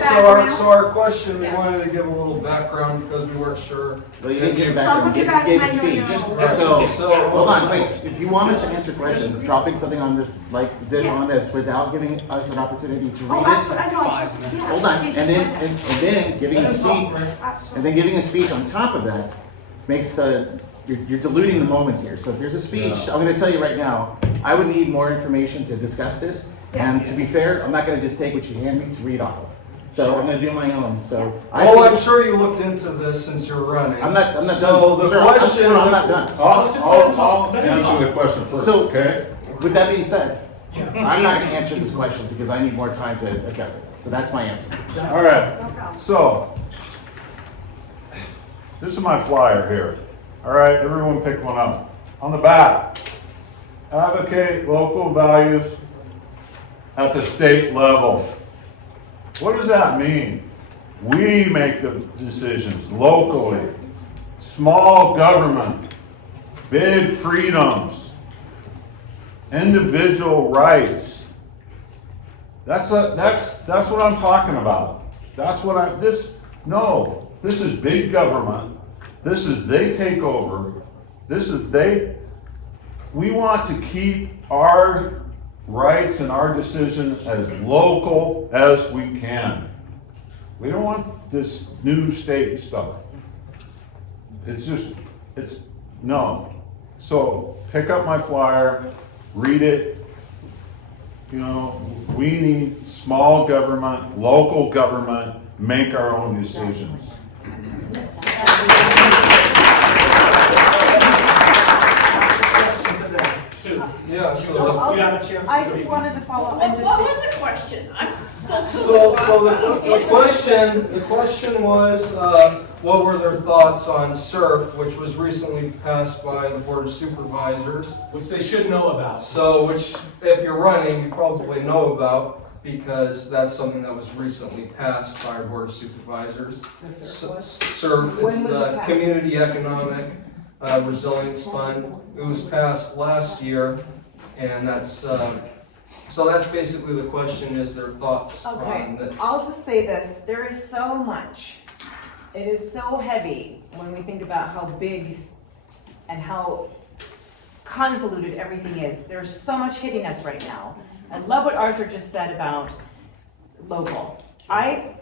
So our question, we wanted to give a little background because we weren't sure. Well, you didn't give Some of background, you you guys gave a might speech. not know. So, hold on, wait, if you want us to answer questions, dropping something on this, like this Yeah. on this, without giving us an opportunity to Oh, read absolutely, it. I know, I just, yeah. Hold on, Okay, and then, just- and then giving a speech, Absolutely. and then giving a speech on top of that makes you're diluting the moment here. So if there's a speech, I'm gonna tell you right now, I would need more information to discuss this. And to be fair, I'm not gonna just take what you hand me to read off of. So I'm gonna do my own, so. I'm sure you looked into this since you're running. I'm not So done. the Sir, question. I'm not done. I'll answer the question first, So- okay? With that being said, I'm not gonna answer this question because I need more time to address it. So that's my answer. All right, No problem. so, this is my flyer here. All right, everyone pick one up. On the back, advocate local values at the state level. What does that mean? We make the decisions locally. Small government, big freedoms, individual rights. That's what I'm talking about. This is big government. This is they take over. We want to keep our rights and our decision as local as we can. We don't want this new state stuff. No. So pick up my flyer, read it. You know, we need small government, local government, make our own decisions. Yeah, I just wanted to follow up and just What say, was the question? I'm so So the question was, what were their thoughts on CERF, which was recently passed by the Board of Supervisors? Which they should know about. So, which, if you're running, you probably know about, because that's something that was recently passed by our Board of Supervisors. CERF, When it's was it the passed? Community Economic Resilience Fund. It was passed last year, and that's, so that's basically the question, is their thoughts okay, on this. I'll just say this, there is so much. It is so heavy when we think about how big and how convoluted everything is. There's so much hitting us right now. I love what Arthur just said about local.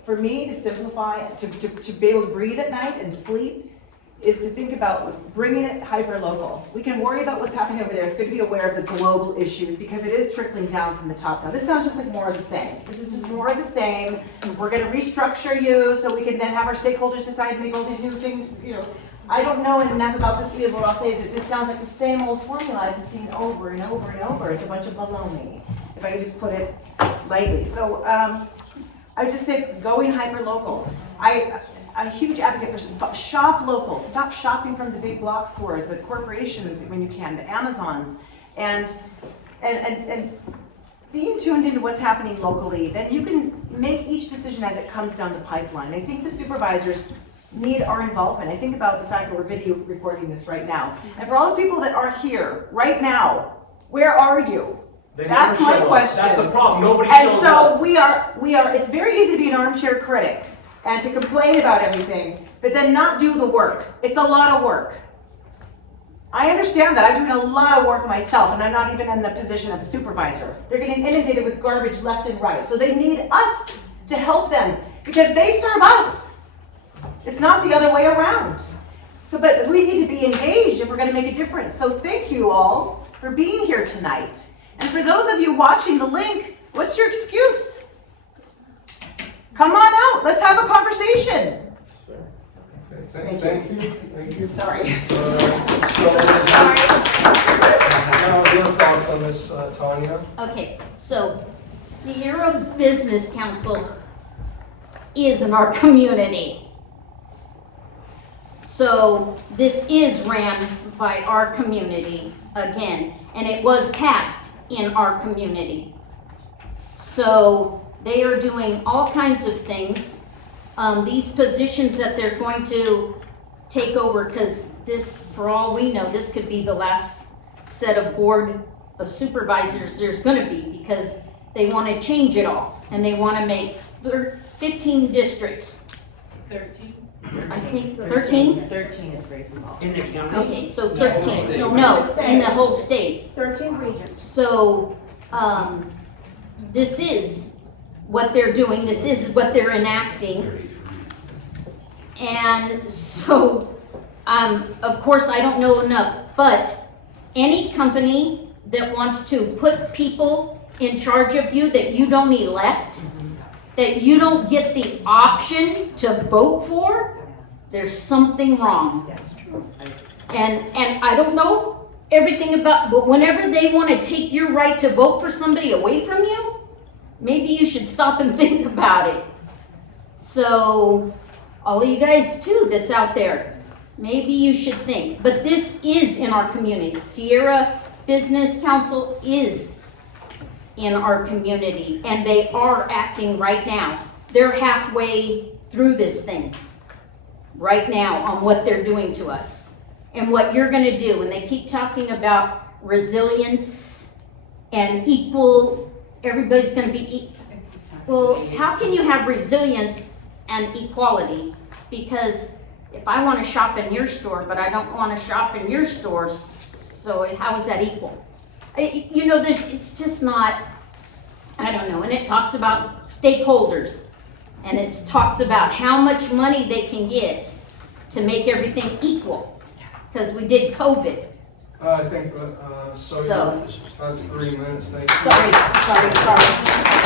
For me to simplify, to be able to breathe at night and sleep, is to think about bringing it hyper-local. We can worry about what's happening over there. It's good to be aware of the global issues because it is trickling down from the top down. This sounds just like more of the same. This is just more of the same. We're gonna restructure you so we can then have our stakeholders decide to make all these new things. You know, I don't know enough about this field, but what I'll say is it just sounds like the same old formula I've been seeing over and over and over. It's a bunch of baloney, if I could just put it lightly. So I would just say going hyper-local. I'm a huge advocate for shop local. Stop shopping from the big block stores, the corporations when you can, the Amazons, and being tuned into what's happening locally. Then you can make each decision as it comes down the pipeline. I think the supervisors need our involvement. I think about the fact that we're video recording this right now, and for all the people that are here right now, where are you? They That's never my show up. question. That's the problem. Nobody And shows so up. we are, it's very easy to be an armchair critic and to complain about everything, but then not do the work. It's a lot of work. I understand that. I'm doing a lot of work myself, and I'm not even in the position of a supervisor. They're getting inundated with garbage left and right. So they need us to help them because they serve us. It's not the other way around. So, but we need to be engaged if we're going to make a difference. So thank you all for being here tonight. And for those of you watching the link, what's your excuse? Come on out. Let's have a conversation. Thank you. Thank you. Sorry. Now, your thoughts on this, Tanya? Okay, so Sierra Business Council is in our community. So this is ran by our community again, and it was passed in our community. So they are doing all kinds of things. These positions that they're going to take over, because this, for all we know, this could be the last set of board of supervisors there's going to be, because they want to change it all and they want to make 15 districts. 13? I think 13? 13 is Grayson Hall. In the county? Okay, so 13. No, in the whole state. 13 regions. So, this is what they're doing, this is what they're enacting. And so, of course, I don't know enough, but any company that wants to put people in charge of you that you don't elect, that you don't get the option to vote for, there's something wrong. And I don't know everything about, but whenever they want to take your right to vote for somebody away from you, maybe you should stop and think about it. So, all of you guys too that's out there, maybe you should think. But this is in our community. Sierra Business Council is in our community, and they are acting right now. They're halfway through this thing right now on what they're doing to us and what you're going to do. And they keep talking about resilience and equal, everybody's going to be well, how can you have resilience and equality? Because if I want to shop in your store, but I don't want to shop in your store, so how is that equal? You know, it's just not, I don't know. And it talks about stakeholders, and it talks about how much money they can get to make everything equal, because we did COVID. I think, so So- that's 3 minutes, thank you. Sorry.